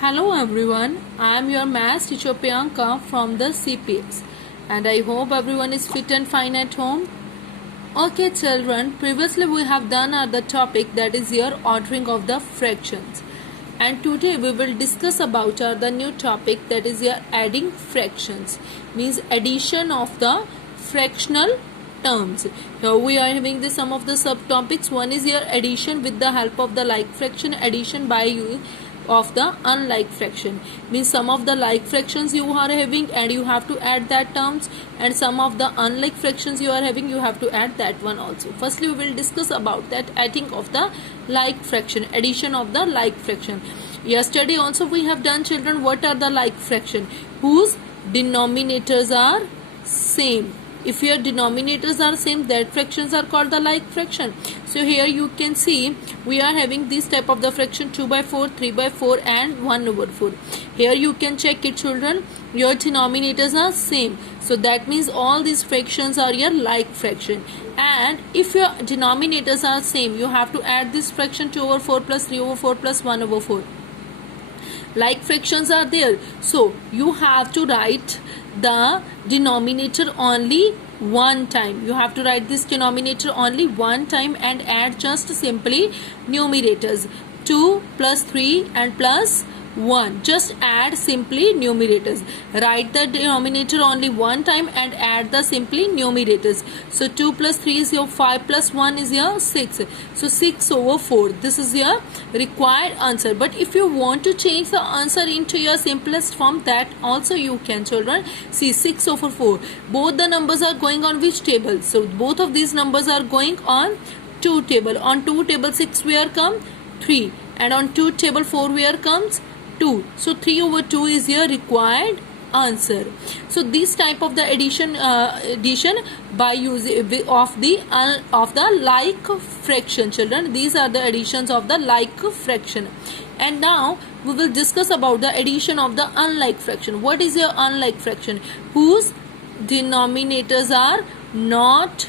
Hello everyone, I am your maths teacher Priyanka from the CPS and I hope everyone is fit and fine at home. Okay children, previously we have done the topic that is your ordering of the fractions, and today we will discuss about the new topic that is your adding fractions, means addition of the fractional terms. Here we are having the some of the subtopics. One is your addition with the help of the like fraction, addition by you of the unlike fraction, means some of the like fractions you are having and you have to add that terms, and some of the unlike fractions you are having you have to add that one also. Firstly we will discuss about that adding of the like fraction, addition of the like fraction. Yesterday also we have done children what are the like fraction, whose denominators are same. If your denominators are same, that fractions are called the like fraction. So here you can see we are having this type of the fraction 2 by 4, 3 by 4 and 1 over 4. Here you can check it children, your denominators are same. So that means all these fractions are your like fraction. And if your denominators are same, you have to add this fraction 2 over 4 plus 3 over 4 plus 1 over 4. Like fractions are there, so you have to write the denominator only one time. You have to write this denominator only one time and add just simply numerators 2 plus 3 and plus 1. Just add simply numerators. Write the denominator only one time and add the simply numerators. So 2 plus 3 is your 5 plus 1 is your 6. So 6 over 4. This is your required answer. But if you want to change the answer into your simplest form, that also you can children. See 6 over 4. Both the numbers are going on which table? So both of these numbers are going on 2 table. On 2 table 6 where come 3, and on 2 table 4 where comes 2. So 3 over 2 is your required answer. So this type of the addition by using of the like fraction children. These are the additions of the like fraction. And now we will discuss about the addition of the unlike fraction. What is your unlike fraction? Whose denominators are not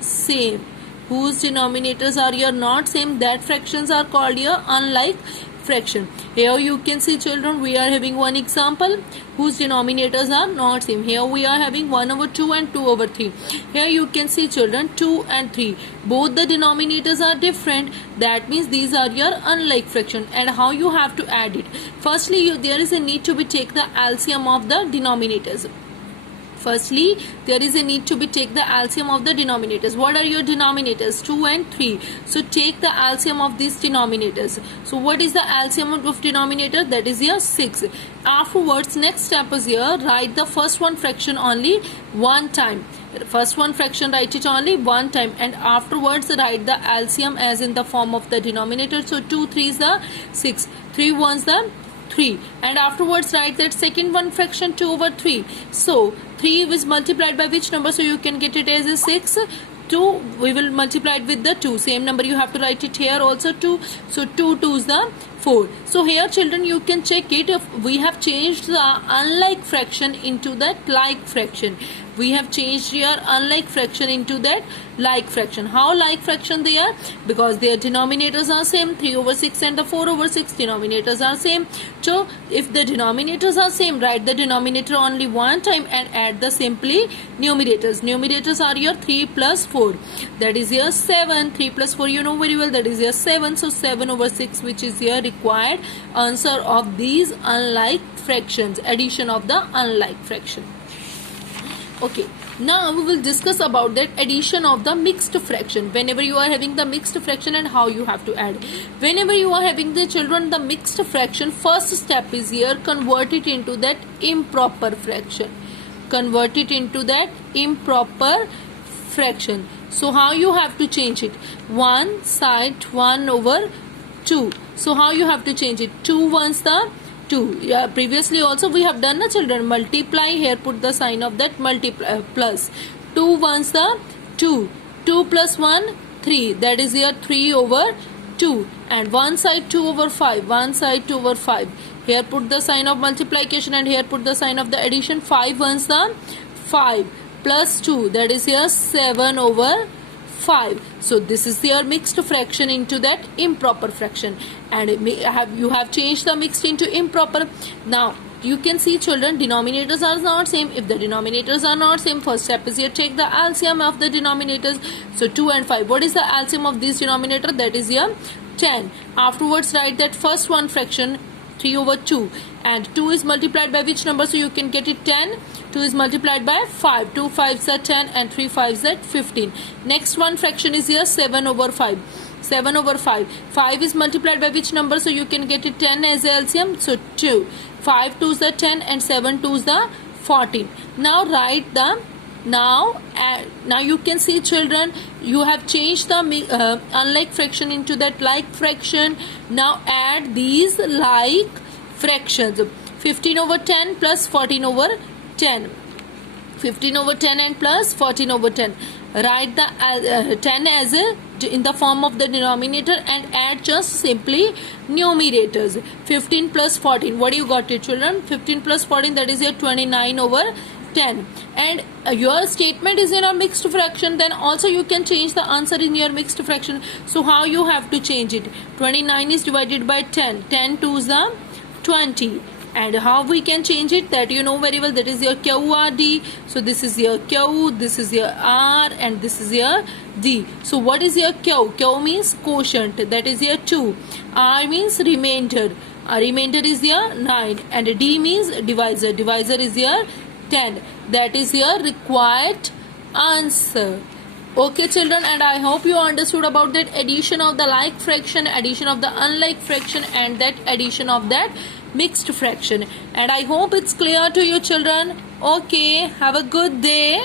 same. Whose denominators are your not same, that fractions are called your unlike fraction. Here you can see children we are having one example whose denominators are not same. Here we are having 1 over 2 and 2 over 3. Here you can see children 2 and 3, both the denominators are different. That means these are your unlike fraction. And how you have to add it? Firstly there is a need to be take the LCM of the denominators. Firstly, there is a need to be take the LCM of the denominators. What are your denominators? 2 and 3. So take the LCM of these denominators. So what is the LCM of denominator? That is your 6. Afterwards, next step is here, write the first one fraction only one time. First one fraction write it only one time, and afterwards write the LCM as in the form of the denominator. So 2 3 is the 6, 3 1 the 3, and afterwards write that second one fraction 2 over 3. So 3 is multiplied by which number? So you can get it as a 6. 2 we will multiply it with the 2. Same number you have to write it here also 2. So 2 2 is the 4. So here children you can check it if we have changed the unlike fraction into that like fraction. We have changed your unlike fraction into that like fraction. How like fraction they are? Because their denominators are same. 3 over 6 and the 4 over 6 denominators are same. So if the denominators are same, write the denominator only one time and add the simply numerators. Numerators are your 3 plus 4. That is your 7. 3 plus 4 you know very well, that is your 7. So 7 over 6, which is your required answer of these unlike fractions, addition of the unlike fraction. Okay, now we will discuss about that addition of the mixed fraction. Whenever you are having the mixed fraction and how you have to add. Whenever you are having the children the mixed fraction, first step is here, convert it into that improper fraction. Convert it into that improper fraction. So how you have to change it? One side 1 over 2. So how you have to change it? 2 ones the 2. Yeah, previously also we have done the children multiply. Here put the sign of that multiply plus. 2 ones the 2. 2 plus 1 3. That is here 3 over 2. And one side 2 over 5. One side 2 over 5. Here put the sign of multiplication and here put the sign of the addition. 5 ones the 5 plus 2. That is here 7 over 5. So this is your mixed fraction into that improper fraction, and you have changed the mixed into improper. Now you can see, children, denominators are not same. If the denominators are not same, first step is here, take the LCM of the denominators. So 2 and 5, what is the LCM of this denominator? That is here 10. Afterwards write that first one fraction 3 over 2, and 2 is multiplied by which number? So you can get it 10. 2 is multiplied by 5. 2 5s are 10 and 3 5s are 15. Next one fraction is here 7 over 5. 7 over 5. 5 is multiplied by which number? So you can get it 10 as LCM. So 2. 5 2s are 10 and 7 2s are 14. Now write the now you can see, children, you have changed the unlike fraction into that like fraction. Now add these like fractions. 15 over 10 plus 14 over 10. 15 over 10 and plus 14 over 10. Write the 10 as in the form of the denominator and add just simply numerators. 15 plus 14. What do you got it, children? 15 plus 14, that is your 29 over 10. And your statement is in a mixed fraction, then also you can change the answer in your mixed fraction. So how you have to change it? 29 is divided by 10. 10 2s are 20. And how we can change it, that you know very well, that is your QRD. So this is your Q, this is your R, and this is your D. So what is your Q? Q means quotient, that is your 2. R means remainder. Remainder is your 9. And D means divisor. Divisor is your 10. That is your required answer. Okay, children, and I hope you understood about that addition of the like fraction, addition of the unlike fraction, and that addition of that mixed fraction. And I hope it's clear to you, children. Okay, have a good day.